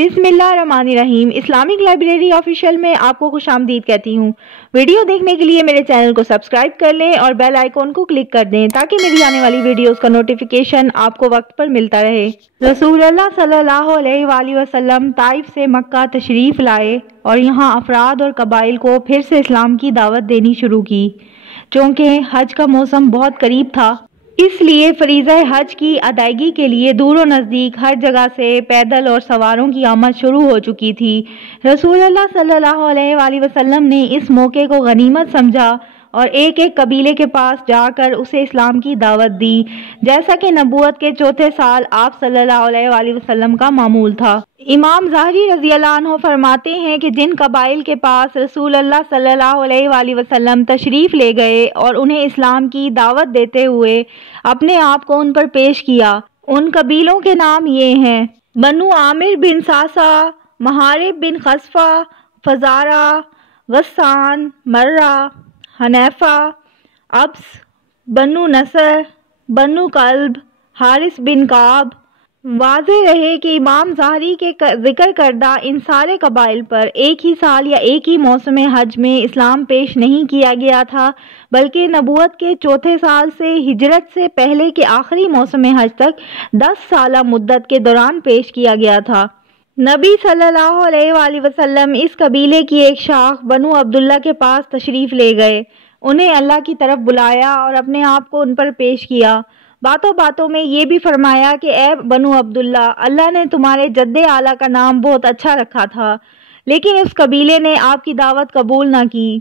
बिस्मिल्लाहिर्रहमानिर्रहीम। Islamic library official में आपको खुश आमदीद कहती हूँ। वीडियो देखने के लिए मेरे चैनल को सब्सक्राइब कर लें और बेल आइकॉन को क्लिक कर दें ताकि मेरी आने वाली वीडियोस का नोटिफिकेशन आपको वक्त पर मिलता रहे। रसूलुल्लाह सल्लल्लाहु अलैहि वसल्लम ताइफ से मक्का तशरीफ लाए और यहाँ अफराद और कबाइल को फिर से इस्लाम की दावत देनी शुरू की। चूँकि हज का मौसम बहुत करीब था, इसलिए फरीज़ा हज की अदायगी के लिए दूर व नज़दीक हर जगह से पैदल और सवारों की आमद शुरू हो चुकी थी। रसूलुल्लाह सल्लल्लाहु अलैहि वसल्लम ने इस मौके को गनीमत समझा और एक एक कबीले के पास जाकर उसे इस्लाम की दावत दी, जैसा कि नबूवत के चौथे साल आप सल्लल्लाहु अलैहि वसल्लम का मामूल था। इमाम ज़ाहरी रज़ियल्लाहु अन्हु फरमाते हैं कि जिन कबाइल के पास रसूलुल्लाह सल्लल्लाहु अलैहि वसल्लम तशरीफ़ ले गए और उन्हें इस्लाम की दावत देते हुए अपने आप को उन पर पेश किया, उन कबीलों के नाम ये हैं: बनु आमिर बिन सासा, महारिब बिन खसफा, फजारा, गस्सान, मर्रा, हनैफा, अब्स, बनु नसर, बनु कल्ब, हारिस बिन काब। वाज़े रहे कि इमाम ज़ाहरी के जिक्र करदा इन सारे कबाइल पर एक ही साल या एक ही मौसम हज में इस्लाम पेश नहीं किया गया था, बल्कि नबूवत के चौथे साल से हिजरत से पहले के आखिरी मौसम हज तक 10 साला मुद्दत के दौरान पेश किया गया था। नबी सल्लल्लाहु अलैहि वसल्लम इस कबीले की एक शाख बनु अब्दुल्ला के पास तशरीफ़ ले गए, उन्हें अल्लाह की तरफ बुलाया और अपने आप को उन पर पेश किया। बातों बातों में ये भी फरमाया कि ए बनु अब्दुल्ला, अल्लाह ने तुम्हारे जद्दे आला का नाम बहुत अच्छा रखा था, लेकिन उस कबीले ने आपकी दावत कबूल ना की।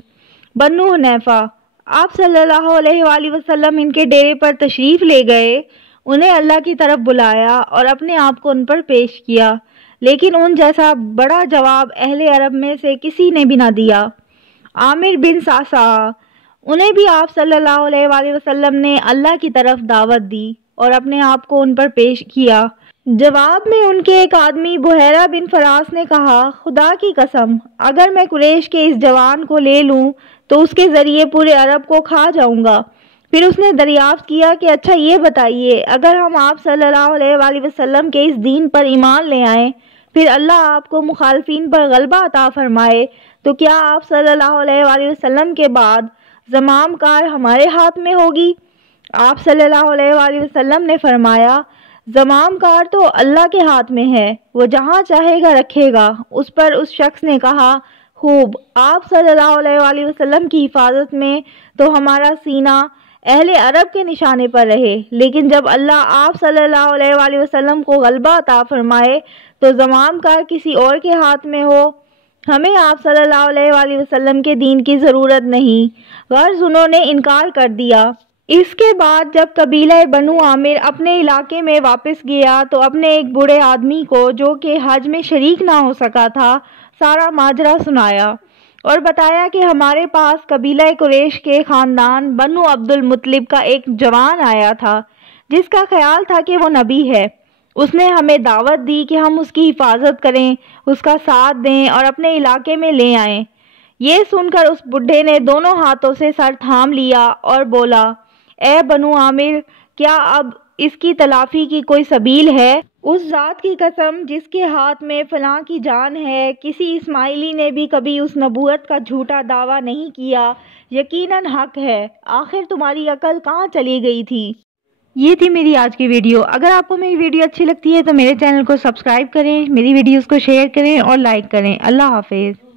बनु हनैफा, आप सल्लल्लाहु अलैहि वसल्लम इनके डेरे पर तशरीफ़ ले गए, उन्हें अल्लाह की तरफ बुलाया और अपने आप को उन पर पेश किया, लेकिन उन जैसा बड़ा जवाब अहले अरब में से किसी ने भी ना दिया। आमिर बिन सासा, उन्हें भी आप सल्लल्लाहु अलैहि वसल्लम ने अल्लाह की तरफ दावत दी और अपने आप को उन पर पेश किया। जवाब में उनके एक आदमी बुहैरा बिन फरास ने कहा, खुदा की कसम, अगर मैं कुरैश के इस जवान को ले लूं तो उसके ज़रिए पूरे अरब को खा जाऊंगा। फिर उसने दरियाफ्त किया कि अच्छा ये बताइए, अगर हम आप सल्लल्लाहु अलैहि वसल्लम के इस दीन पर ईमान ले आएँ, फिर अल्लाह आपको मुखालफीन पर गलबा अता फरमाए, तो क्या आप सल्लल्लाहु अलैहि वसल्लम के बाद ज़माम कार हमारे हाथ में होगी? आप सल्लल्लाहु अलैहि वसल्लम ने फरमाया, ज़माम कार तो अल्लाह के हाथ में है, वो जहाँ चाहेगा रखेगा। उस पर उस शख्स ने कहा, खूब, आप सल्लल्लाहु अलैहि वसल्लम की हिफाजत में तो हमारा सीना अहले अरब के निशाने पर रहे, लेकिन जब अल्लाह आप सल्लल्लाहु अलैहि वसल्लम को गलबा अता फरमाए तो ज़माम कार किसी और के हाथ में हो। हमें आप सल्लल्लाहु अलैहि वसल्लम के दीन की ज़रूरत नहीं। गर्ज उन्होंने इनकार कर दिया। इसके बाद जब कबीला बनु आमिर अपने इलाके में वापस गया तो अपने एक बूढ़े आदमी को, जो कि हज में शरीक ना हो सका था, सारा माजरा सुनाया और बताया कि हमारे पास कबीला कुरैश के ख़ानदान बनु अब्दुल मुत्तलिब का एक जवान आया था, जिसका ख्याल था कि वो नबी है। उसने हमें दावत दी कि हम उसकी हिफाजत करें, उसका साथ दें और अपने इलाके में ले आएं। ये सुनकर उस बुढ़े ने दोनों हाथों से सर थाम लिया और बोला, ए बनु आमिर, क्या अब इसकी तलाफी की कोई सबील है? उस ज़ात की कसम जिसके हाथ में फलां की जान है, किसी इस्माइली ने भी कभी उस नबूवत का झूठा दावा नहीं किया, यकीनन हक है। आखिर तुम्हारी अकल कहाँ चली गई थी? ये थी मेरी आज की वीडियो। अगर आपको मेरी वीडियो अच्छी लगती है तो मेरे चैनल को सब्सक्राइब करें, मेरी वीडियोस को शेयर करें और लाइक करें। अल्लाह हाफिज़।